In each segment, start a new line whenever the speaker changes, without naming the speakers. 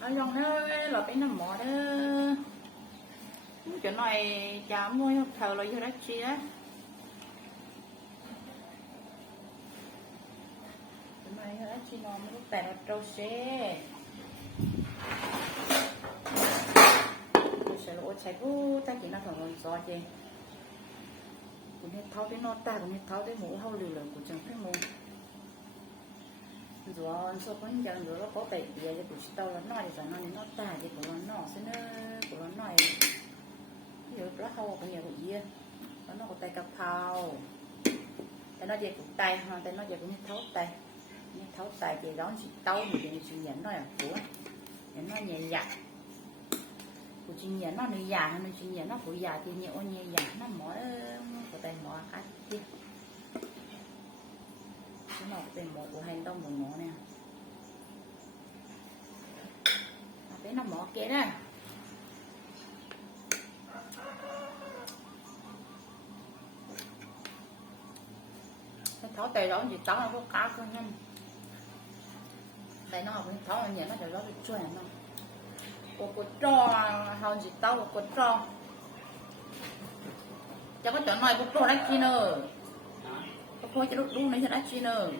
ở trong đó là cái nằm mỏ đó. Chỗ này chả mua thờ là vô đó chi á. Chỗ này đó chi nó mới lúc tè nó trâu xe sẽ lỗ chạy vô, ta chỉ là thằng người gió chứ. Cũng hết tháo tới nó, ta cũng hết tháo tới mũ, hao lừa lần của chẳng 좋아서 혼자는 여러 거다 이야기 고싶다 원나리잖아 니 넣다 이제 그런 넣었으는 그런 넣어야 이거 하고 그냥 이해 nó có tay cà phao nó về tay ha tại nó về cũng như thấu tay như thấu tay thì đó sự tấu thì chuyện nhận nó là của nó nhẹ dạ của chuyện nhận nó nhẹ dạ nó chuyện nhận nó phụ dạ thì nhiều nhẹ dạ nó mỗi của tay mọi về một của hành động của nó nè. Cái nó mỏ kia đó tháo tay đó gì tao không có cá cơ nhanh. Tay nó học tháo là nhẹ nó để nó bị chuyển nó cô cô cho hao gì tao cô cô cho chắc có chỗ này cô cho đấy kia nữa cô cho cho lúc đúng này cho đấy chi nữa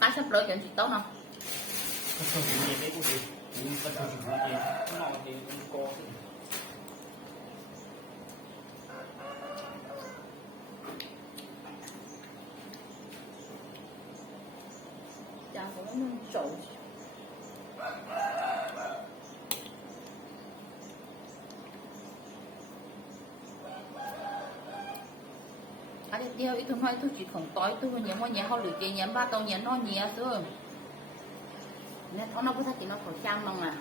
cá sắp lỡ chuyện gì tốt nào chào cũng trộn à đi đeo ít thôi tôi chỉ không tối tôi nhớ mua nhớ họ lựa tiền nhớ ba tàu nhớ nó nhớ thôi à, nên nó có thể nó khẩu trang mong à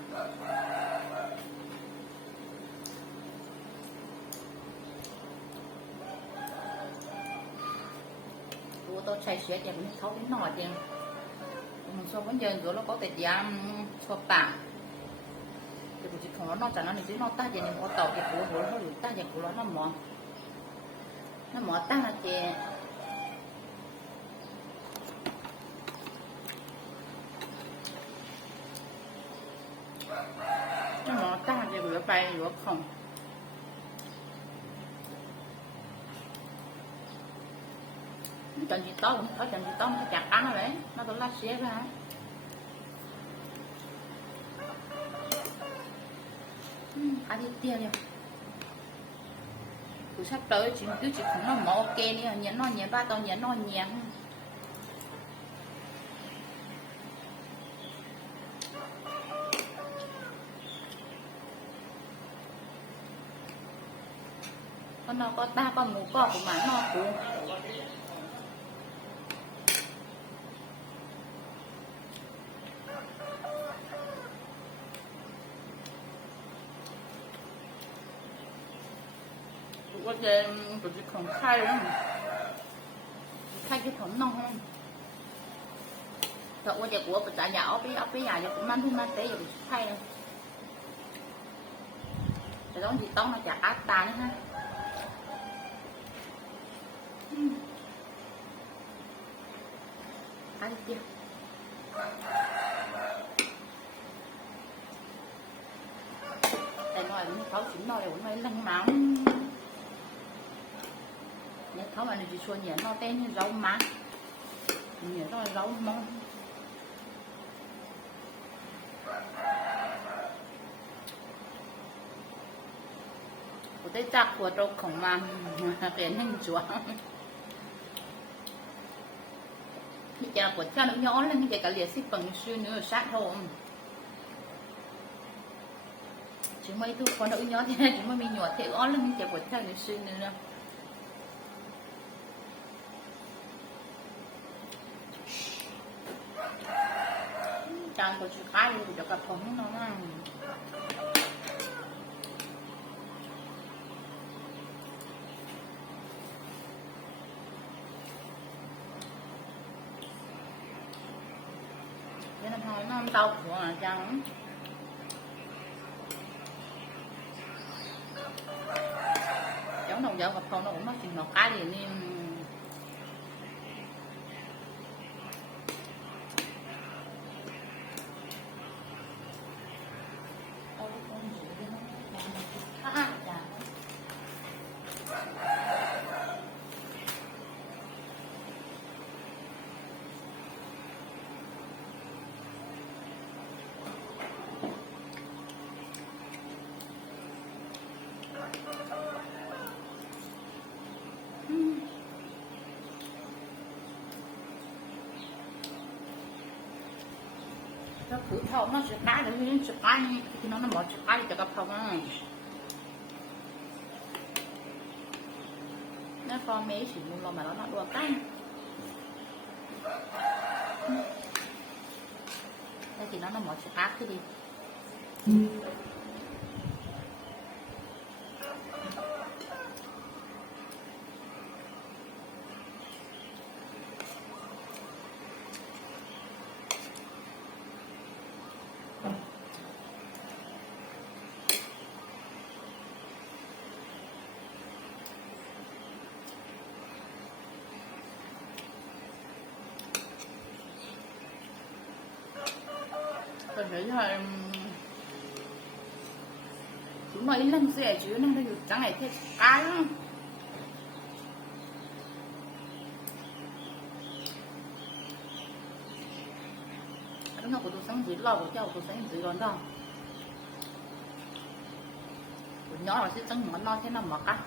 của tôi chạy xe chạy mình thấu đến nọ chứ mình so với giờ rồi nó có thể giảm so tạm. Thì cũng chỉ không nó, chẳng nó chỉ nó, ta giờ này có tàu thì của của nó được ta giờ của nó nó mỏ nó mỏ tăng là chị nó mỏ là chị rửa bay rửa không chân chị to cũng có chân chị to nó chặt ăn rồi đấy. Nó tôi lát xé ra. Ừ, ăn đi, tiêu đi cứ sắp tới chị cứ chị cũng nó mỏ ok đi nhớ nó nhớ ba tao nhớ nó nhớ con nó có ba con mù cỏ của má nó cũng của của chị còn khai lắm khai cái thấm nông không rồi của chị của của chị nhà ốc đi ốc đi nhà cũng mang thêm mang tế rồi khai rồi rồi đó chị tông nó chả ác ta nữa ha. Ăn kia? Tại nói nó khó chín nói cũng lăng mắng nhớ thấu mà chỉ xuân nhớ nó tên như rau má. Nhớ nó là rau mông của tây chắc của trâu khổng mà hình chúa thì chả của cha nó nhỏ lên cái cả liệt xích bằng xuyên nữa, sát thôi chúng mấy thứ con đậu nhỏ thế, chúng mình nhỏ thế, ó lên cái của cha nó xuyên nữa. Trang của chị khai luôn cho cả thống nó mà thế là thôi nó không tao của là trang giống đồng dạo gặp con nó cũng mất chừng một cái gì nên nó cứ thâu nó sẽ cá được những sẽ cá thì nó nó bỏ sẽ cá thì cho gặp không á nó có mấy chỉ muốn lo mà nó nó đùa cái đây thì nó nó bỏ sẽ cá cái đi thấy là chúng mày ít lần sẽ chứ, nên được chẳng này thế cái lắm. cái là của tôi sáng dưới lò của cháu tôi sáng dưới đón đâu của nhỏ là sẽ sáng món lo thế nào mà cả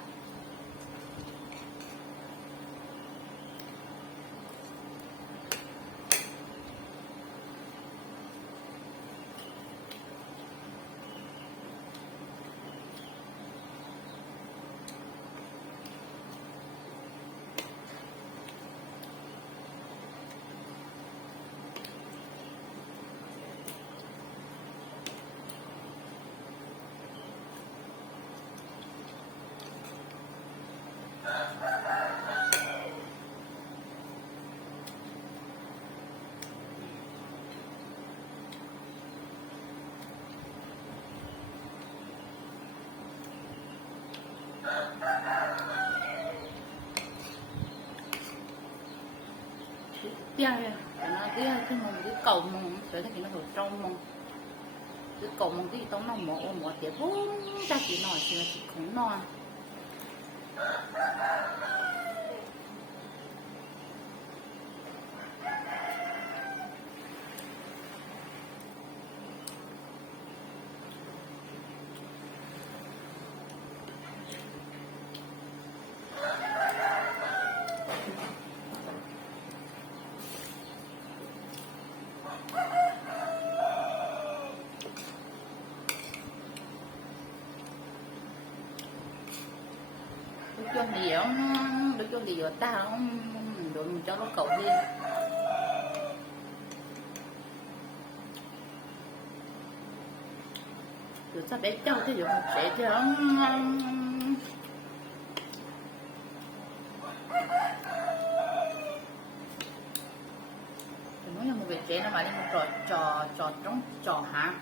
tia này nó tia cái mông cái cầu mông sửa cái nó hồi trong mông cái cầu mông cái tông nó mỏ mỏ tiệt bún ra chỉ nói chỉ là chỉ không nói được cho nhiều được cho nhiều tao được cho nó cầu đi. Rồi sao để cho thì được sẽ cho nói như một việc trẻ nó mà đi một trò trò trò trống, trò hả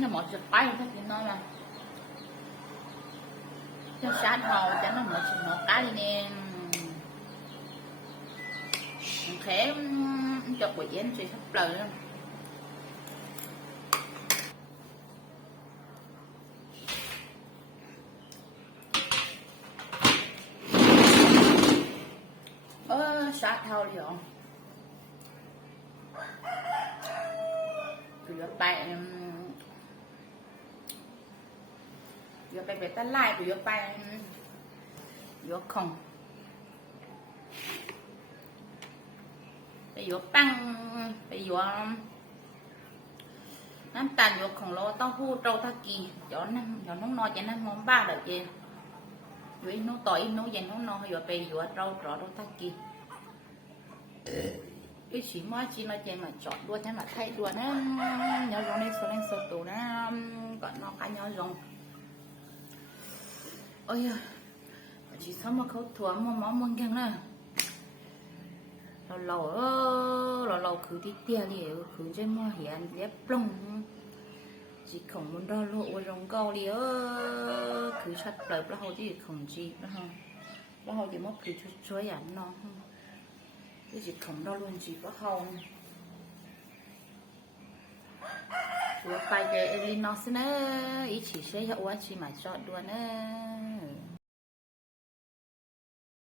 nó một chục tay thôi thì nó là cho sát hồ cho nó một chục một cái nè. Thế cho quỷ em suy sắp lời lắm ơ sát thôi đi không cứ tay ไปไปตลาดvừaไปvừa không ไปอยู่ปังไปอยู่น้ำตาลอยู่ของเราเต้าหู้เต้าทากีเดี๋ยวนั่งเดี๋ยวน้องนอนจะนั่งมองบ้าเดี๋ยวเจอยู่อีนู้ต่อยอีนู้เย็นน้องนอนอยู่ไปอยู่เราเราเราทากีcái chỉ mà chỉ nó chơi mà chọn đua thế mà thay đua nó nhớ giống lên số lên số tù nó còn nó Cái nhớ giống ôi à chỉ sao mà khâu thua mà mỏ mong keng nè lâu lâu ơ lâu lâu cứ đi tia đi, cứ chơi mà hiện dép lông. Chỉ không muốn đo lộ rong câu đi ơ, cứ chặt lời bao hồi thì không gì đó ha bao hồi thì mất cứ chơi ảnh nó. Cái gì không đo luôn gì có không vừa phải cái Elin nó xin ý chỉ sẽ hiệu quả chỉ mà chọn luôn á